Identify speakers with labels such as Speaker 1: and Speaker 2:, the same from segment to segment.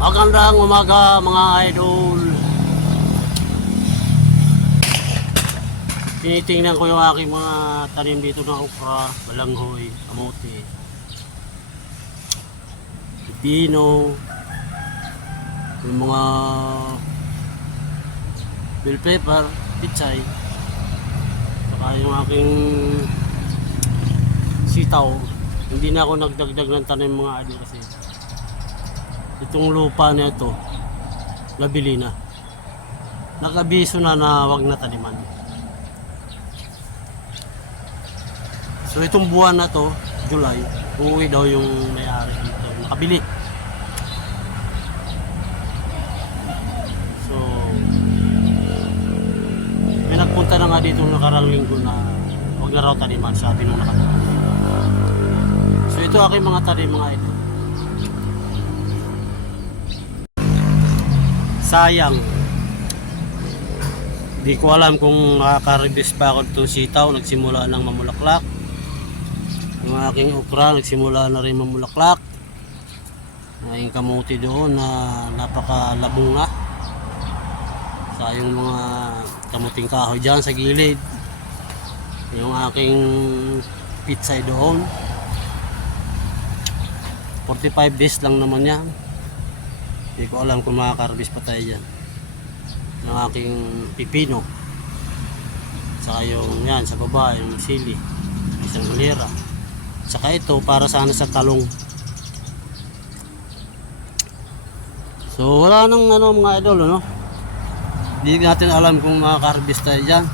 Speaker 1: Magandang umaga mga idol. Tinitingnan ko yung aking mga tanim dito na okra, balanghoy, kamote, pipino, yung mga bell pepper, pichay, saka yung aking sitaw. Hindi na ako nagdagdag ng tanim mga idol kasi itong lupa na ito nabili na. Nag-abiso na na wag na taniman so itong buwan na to July uuwi daw yung may-ari dito. Nakabili. So may nagpunta na nga dito nakarang linggo na wag na raw taniman sabi nung nakadaan so ito aking mga tanim mga ito sayang. Di ko alam kung makaka-release pa ako itong sitaw. Nagsimula ng mamulaklak. Yung aking okra nagsimula na rin mamulaklak. Yung kamuti doon na napakalabong na. Sa yung mga kamuting kahoy dyan sa gilid. Yung aking pizza doon. 45 days lang naman yan hindi ko alam kung makakarbis pa tayo dyan. Yung aking pipino. Saka yung yan sa baba, yung sili. Isang ulira. Saka ito para sana sa talong. So wala nang ano mga idol ano. Hindi natin alam kung makakarbis tayo dyan.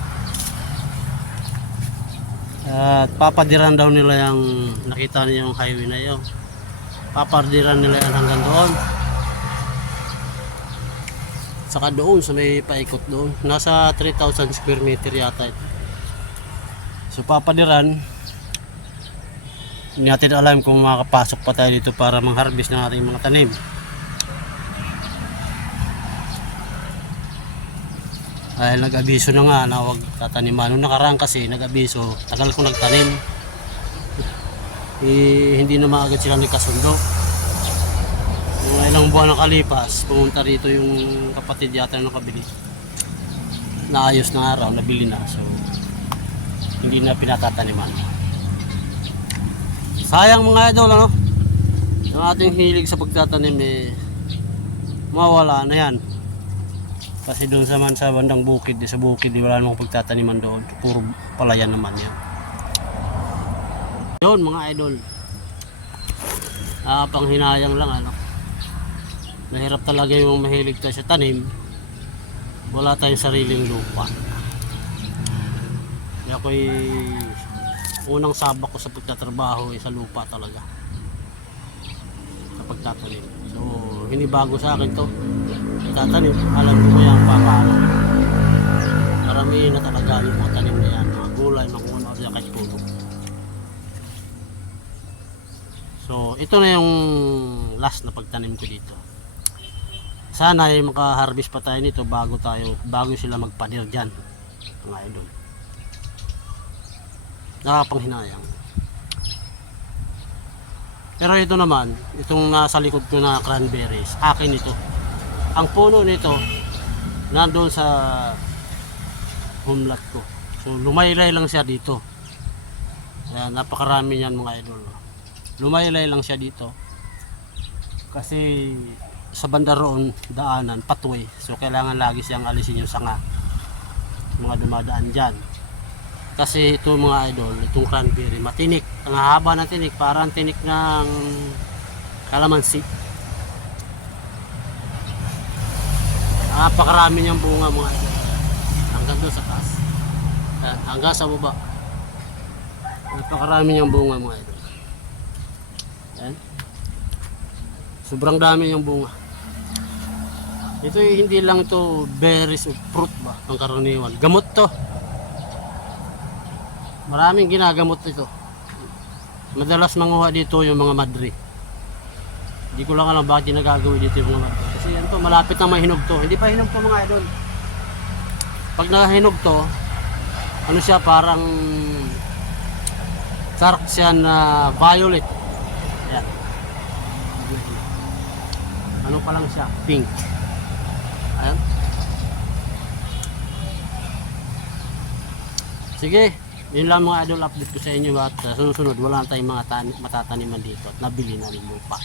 Speaker 1: At papadiran daw nila yung nakita niyo yung highway na yun. Papadiran nila yan hanggang doon. Saka doon sa may paikot doon. Nasa 3,000 square meter yata ito. So papadiran. Hindi natin alam kung makakapasok pa tayo dito para mangharvest ng ating mga tanim. Dahil nag-abiso na nga na huwag tataniman. Nung nakaraan kasi nag-abiso, tagal ko nagtanim. Eh, hindi na maagad sila nagkasundo. Mga ilang buwan nakalipas, pumunta rito yung kapatid yata na nakabili. Naayos na araw, nabili na. So, hindi na pinatataniman. Sayang mga idol, ano? Ang ating hilig sa pagtatanim eh, mawala na yan. Kasi doon sa man sa bandang bukid, eh, sa bukid, eh, wala namang pagtataniman doon. Puro palayan naman yan. Yun mga idol. Ah, panghinayang lang ano. Mahirap talaga yung mahilig tayo sa tanim. Wala tayong sariling lupa. Kaya ako'y unang sabak ko sa pagtatrabaho ay sa lupa talaga. Sa pagtatanim. So, hindi bago sa akin to. Tatanim, alam ko yan pa paano. Marami na talaga yung mga tanim na yan. Mga gulay, mga kung ano, kahit puno. So, ito na yung last na pagtanim ko dito. Sana ay maka-harvest pa tayo nito bago tayo, bago sila magpadir dyan. Mga idol. Nakapanghinayang. Pero ito naman, itong nasa likod ko na cranberries, akin ito. Ang puno nito, nandun sa homelat ko. So, lumaylay lang siya dito. Ayan, napakarami niyan mga idol lumaylay lang siya dito kasi sa banda roon daanan pathway so kailangan lagi siyang alisin yung sanga. Mga dumadaan dyan. Kasi ito mga idol itong cranberry matinik. Ang haba ng tinik parang tinik ng kalamansi. Napakarami niyang bunga mga idol. Hanggang doon sa taas. Hanggang sa baba. Napakarami niyang bunga mga idol. Yan. Sobrang dami yung bunga. Ito hindi lang to berries o fruit ba, ang karaniwan. Gamot to. Maraming ginagamot ito. Madalas manguha dito yung mga madri. Hindi ko lang alam bakit ginagagawin dito yung mga madri. Kasi yan to, malapit na mahinog to. Hindi pa hinog to mga idol. Pag nahinog to, ano siya parang dark siya na violet. Ayan. Ano pa lang siya? Pink. Ayan. Sige, yun lang mga idol update ko sa inyo at uh, sunod-sunod wala tayong mga tani- matataniman dito at nabili na rin lupa.